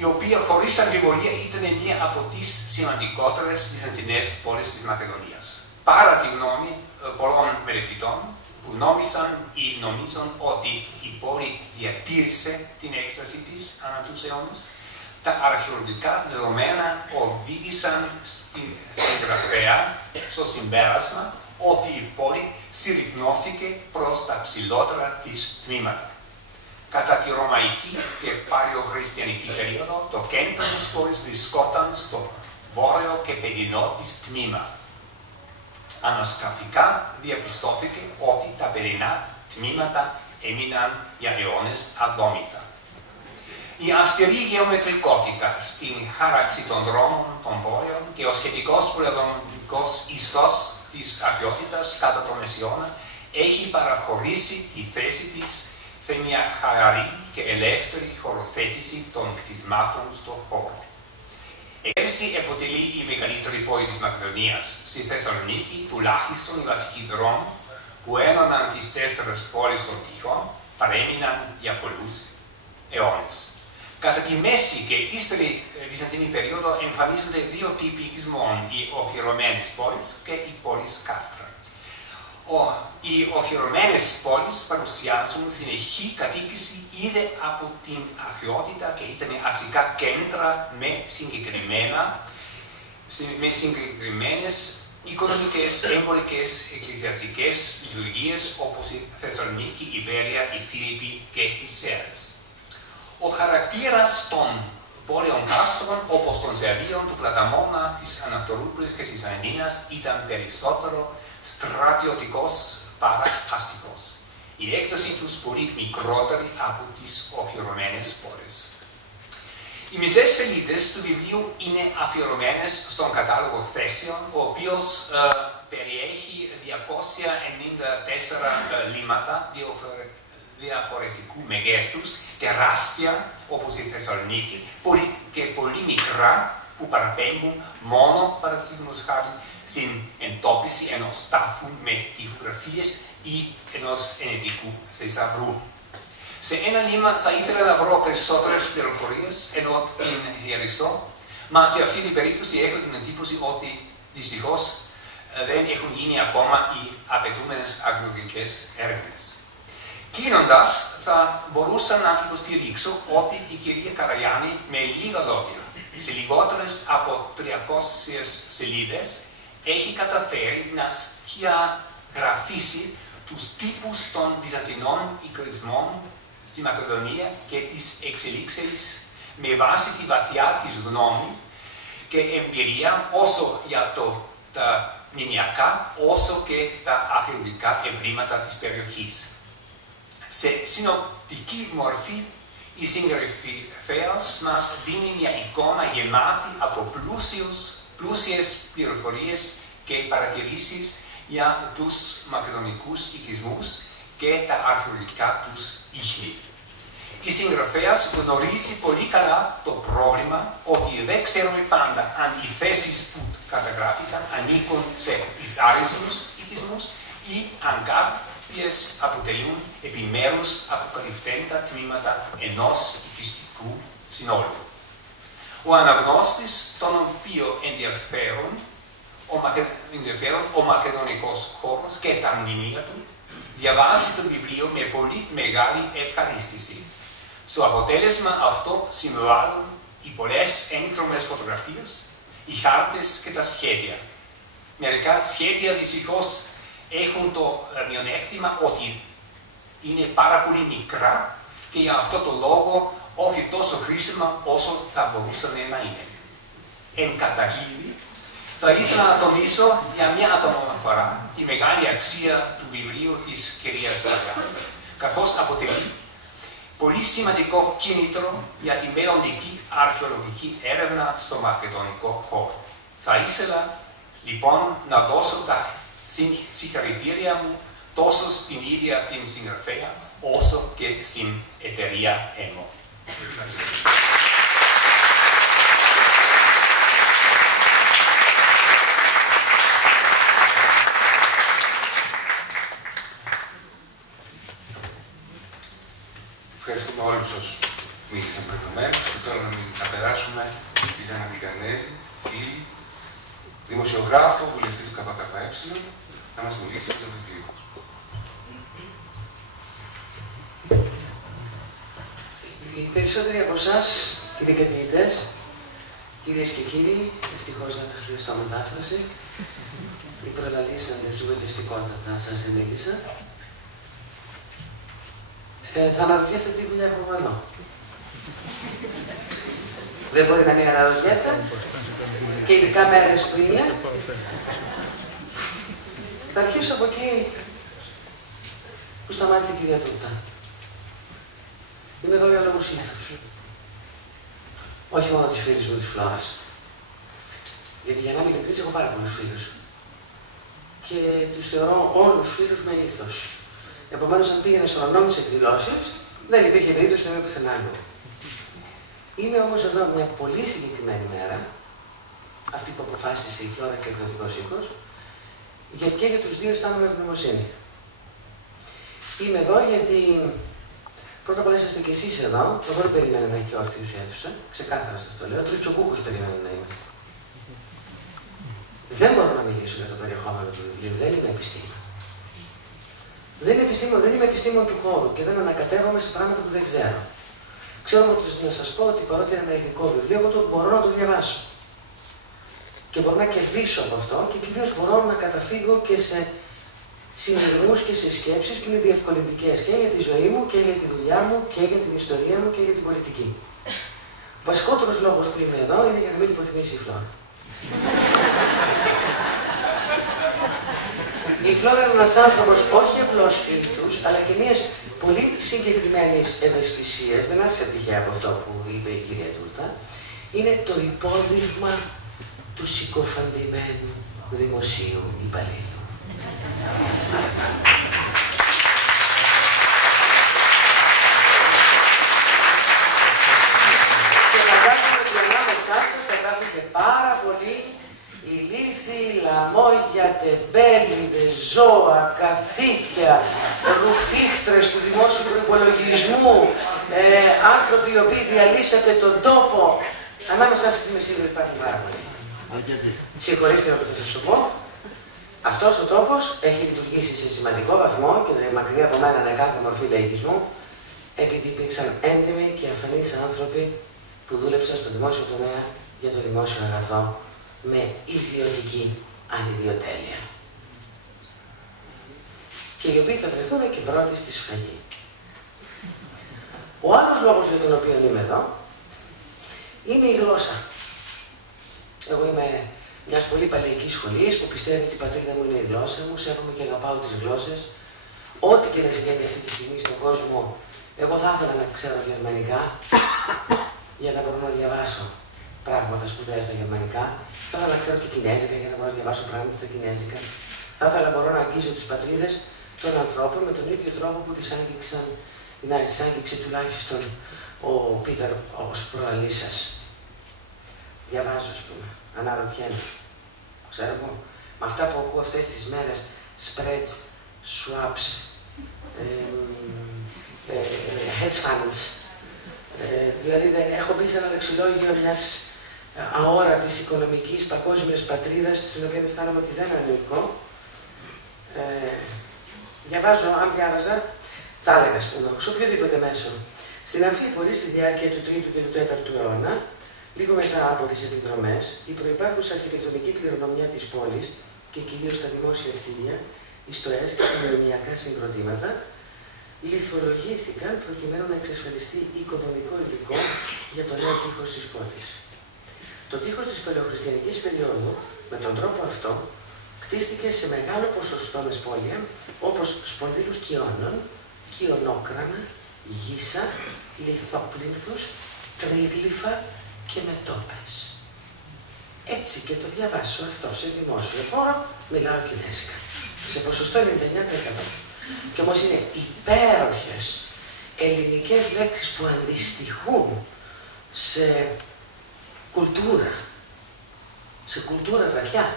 η οποία χωρίς αμφιβολία ήταν μία από τις σημαντικότερες βυζαντινές πόλεις της Μακεδονίας. Παρά τη γνώμη πολλών μελετητών που νόμισαν ή νομίζουν ότι η πόλη διατήρησε την έκταση της ανά τους αιώνες, τα αρχαιολογικά δεδομένα οδήγησαν στην συγγραφέα στο συμπέρασμα ότι η πόλη συρρυκνώθηκε προς τα ψηλότερα της τμήματα. Κατά τη ρωμαϊκή και παλαιοχριστιανική περίοδο, το κέντρο της πόλης βρισκόταν στο βόρειο και παιδινό της τμήμα. Ανασκαφικά διαπιστώθηκε ότι τα παιδινά τμήματα έμειναν για αιώνες αδόμητα. Η αυστηρή γεωμετρικότητα στην χάραξη των δρόμων των πόλεων και ο σχετικός προεδρονικός ιστός της αρχαιότητας κατά τον Μεσαίωνα έχει παραχωρήσει τη θέση της σε μια χαλαρή και ελεύθερη χωροθέτηση των κτισμάτων στον χώρο. Έτσι αποτελεί η μεγαλύτερη πόλη της Μακεδονίας. Στη Θεσσαλονίκη τουλάχιστον οι βασικοί δρόμοι που ένωναν τις 4 πόλεις των τυχών παρέμειναν για πολλούς αιώνες. Κατά τη μέση και ύστερη βυζαντινή περίοδο εμφανίζονται 2 τύποι οικισμών, οι οχυρωμένες πόλεις και οι πόλεις κάστρα. Οι οχυρωμένες πόλεις παρουσιάζουν συνεχή κατοίκηση ήδη από την αρχαιότητα και ήταν αστικά κέντρα με συγκεκριμένες οικονομικές, εμπορικές, εκκλησιαστικές λειτουργίες όπως η Θεσσαλονίκη, η Βέρεια, η Φίλιππη και οι Σέρες. Ο χαρακτήρας των πόλεων κάστρων όπως των Σερβίων, του Πλαταμόνα, της Ανατολούπολης και της Αθήνας ήταν περισσότερο στρατιωτικός παρά αστικός. Η έκταση τους πολύ μικρότερη από τις οχυρωμένες πόλεις. Οι μισές σελίδες του βιβλίου είναι αφιερωμένες στον κατάλογο θέσεων, ο οποίος περιέχει 294 λίμματα διαφορετικού μεγέθους, τεράστια όπως η Θεσσαλονίκη και πολύ μικρά που παραπέμπουν μόνο παραδείγματος χάρη στην εντόπιση ενός τάφου με τοιχογραφίες ή ενός ενετικού θησαυρού. Σε ένα λίμμα θα ήθελα να βρω περισσότερες πληροφορίες ενώ την διαριστώ, μα σε αυτή την περίπτωση έχω την εντύπωση ότι δυστυχώς δεν έχουν γίνει ακόμα οι απαιτούμενες αρχαιολογικές έρευνες. Κλείνοντας, θα μπορούσα να υποστηρίξω ότι η κυρία Καραγιάννη με λίγα λόγια, σε λιγότερες από 300 σελίδες, έχει καταφέρει να σκιαγραφίσει τους τύπους των βυζαντινών οικισμών στη Μακεδονία και τις εξελίξεις με βάση τη βαθιά της γνώμη και εμπειρία όσο για τα μνημιακά όσο και τα αρχαιολογικά ευρήματα της περιοχής. Σε συνοπτική μορφή, η συγγραφέας μας δίνει μια εικόνα γεμάτη από πλούσιες πληροφορίες και παρατηρήσεις για τους μακεδονικούς οικισμούς και τα αρχαιολογικά τους ίχνη. Η συγγραφέας γνωρίζει πολύ καλά το πρόβλημα ότι δεν ξέρουμε πάντα αν οι θέσεις που καταγράφηκαν ανήκουν σε εισάριστους οικισμούς ή αν κάποιες αποτελούν επιμέρους αποκαλυφθέντα τμήματα ενός οικιστικού συνόλου. Ο αναγνώστης, τον οποίο ενδιαφέρον ο μακεδονικός χώρος και τα μνημεία του, διαβάζει το βιβλίο με πολύ μεγάλη ευχαρίστηση. Στο αποτέλεσμα αυτό συμβάλλουν οι πολλές έγχρωμες φωτογραφίες, οι χάρτες και τα σχέδια. Μερικά σχέδια δυστυχώς έχουν το μειονέκτημα ότι είναι πάρα πολύ μικρά και για αυτό το λόγο όχι τόσο χρήσιμα όσο θα μπορούσαν να είναι. Εν καταγύλη, θα ήθελα να τονίσω για μια ακόμα φορά τη μεγάλη αξία του βιβλίου της κυρίας Καραγιάννη, καθώς αποτελεί πολύ σημαντικό κίνητρο για τη μελλοντική αρχαιολογική έρευνα στο μακεδονικό χώρο. Θα ήθελα λοιπόν να δώσω τα συγχαρητήρια μου τόσο στην ίδια την συγγραφέα όσο και στην εταιρεία ΕΜΟ. Ευχαριστούμε όλους όσους μίλησαν προηγουμένως και τώρα να μην περάσουμε στη Γιάννα Δικανέλη, φίλη, δημοσιογράφο, βουλευτή του ΚΚΕ, να μας μιλήσει για το βιβλίο. Οι περισσότεροι από εσάς, κύριοι καθηγητές, κυρίες και κύριοι, ευτυχώς δεν θα χρειαστώ μετάφραση, οι προλαλήσαντες ζουγετιστικότατα σας ενήλυσα. Θα αναρωτιέστε τι δουλειά έχω εδώ. Δεν μπορεί να μην αναρωτιέστε. Και ειδικά μέρες πριν. Θα αρχίσω από εκεί που σταμάτησε η κυρία Τούτα. Είμαι εδώ για λόγους ήθους. Όχι μόνο τις φίλες μου της Φλόρας. Γιατί για να είμαι ειλικρινής έχω πάρα πολλούς φίλους. Και τους θεωρώ όλους φίλους με ήθος. Επομένως, αν πήγαινε στο ουρανό τις εκδηλώσεις, δεν υπήρχε περίπτωση να είμαι πουθενά άλλο. Είναι όμως εδώ μια πολύ συγκεκριμένη μέρα, αυτή που αποφάσισε η Φλόρα και ο εκδοτικός οίκος, γιατί και για τους δύο αισθάνομαι ευγνωμοσύνη. Είμαι εδώ γιατί πρώτα απ' όλα είσαστε κι εσείς εδώ, εγώ δεν περίμενα να έχει όρθιους αίθουσα, ξεκάθαρα σας το λέω, τρεις και ο Κούκος περίμενα να είμαι. Δεν μπορώ να μιλήσω για το περιεχόμενο του βιβλίου, δεν είμαι επιστήμον. Δεν είμαι επιστήμον του χώρου και δεν ανακατεύομαι σε πράγματα που δεν ξέρω. Ξέρω να σας πω ότι παρότι είναι ένα ειδικό βιβλίο, εγώ μπορώ να το διαβάσω. Και μπορώ να κερδίσω από αυτό και κυρίως μπορώ να καταφύγω και σε συνειδημούς και σε σκέψεις που είναι διευκολυντικές και για τη ζωή μου και για τη δουλειά μου και για την ιστορία μου και για την πολιτική. Ο βασικότερος λόγος που είμαι εδώ είναι για να μην υποθυμίσει η Φλόρα. Η Φλόρα είναι ένας άνθρωπος όχι απλώς ήθους, αλλά και μιας πολύ συγκεκριμένης ευαισθησίας, δεν άρχισα τυχαία από αυτό που είπε η κυρία Τούτα, είναι το υπόδειγμα του συκοφαντημένου δημοσίου υπαλλήλου. Και φαντάζομαι ότι ανάμεσά σας θα υπάρχουν και πάρα πολλοί ηλίθιοι, λαμόγια, τεμπέληδες, ζώα, καθήκια, ρουφίχτρες του δημόσιου προϋπολογισμού, άνθρωποι οι οποίοι διαλύσατε τον τόπο. Ανάμεσά σας είμαι σίγουρη υπάρχουν πάρα πολλοί. Συγχωρήστε με που θα σας το πω. Αυτός ο τόπος έχει λειτουργήσει σε σημαντικό βαθμό και μακριά από μένα είναι κάθε μορφή λαϊκισμού, επειδή υπήρξαν έντιμοι και αφανείς άνθρωποι που δούλεψαν στο δημόσιο τομέα για το δημόσιο αγαθό με ιδιωτική ανιδιοτέλεια. Και οι οποίοι θα βρεθούν και πρώτοι στη σφραγή. Ο άλλος λόγος για τον οποίο είμαι εδώ είναι η γλώσσα. Εγώ είμαι μιας πολύ παλαιικής σχολής που πιστεύει ότι η πατρίδα μου είναι η γλώσσα μου, σέβομαι και αγαπάω τις γλώσσες. Ό,τι και να συμβαίνει αυτή τη στιγμή στον κόσμο, εγώ θα ήθελα να ξέρω γερμανικά για να μπορώ να διαβάσω πράγματα σπουδαία στα γερμανικά. Θα ήθελα να ξέρω και κινέζικα για να μπορώ να διαβάσω πράγματα στα κινέζικα. Θα ήθελα να μπορώ να αγγίζω τις πατρίδες των ανθρώπων με τον ίδιο τρόπο που τις άγγιξε τουλάχιστον ο Πίτερ ως προαλής σας. Διαβάζω, ας πούμε, αναρωτιέμαι. Ξέρω εγώ, με αυτά που ακούω αυτές τις μέρες, spreads, swaps, hedge funds, δηλαδή έχω μπει σε ένα λεξιλόγιο μιας αόρατης οικονομικής παγκόσμιας πατρίδας, στην οποία αισθάνομαι ότι δεν ανήκω. Διαβάζω, αν διάβαζα, θα έλεγα, ας πούμε, σε οποιοδήποτε μέσο. Στην Αμφίπολη, στη διάρκεια του 3ου και του 4ου αιώνα, λίγο μετά από τις επιδρομές, η προϋπάρχουσα αρχιτεκτονική κληρονομιά της πόλης και κυρίως τα δημόσια κτίρια, οι στοές και τα μνημειακά συγκροτήματα, λιθολογήθηκαν προκειμένου να εξασφαλιστεί οικοδομικό υλικό για το νέο τείχος της πόλης. Το τείχος της παλαιοχριστιανικής περίοδου, με τον τρόπο αυτό, κτίστηκε σε μεγάλο ποσοστό με σπόλια, όπως σπονδύλους κοιώνων, κοιονόκρανα, γύσα, λιθόπλυνθους, τρίγλυφα και μετώπες. Έτσι και το διαβάσω αυτό σε δημόσιο χώρο, μιλάω κινέζικα. Σε ποσοστό 99%. Και όμως είναι υπέροχες ελληνικές λέξεις που αντιστοιχούν σε κουλτούρα βαθιά.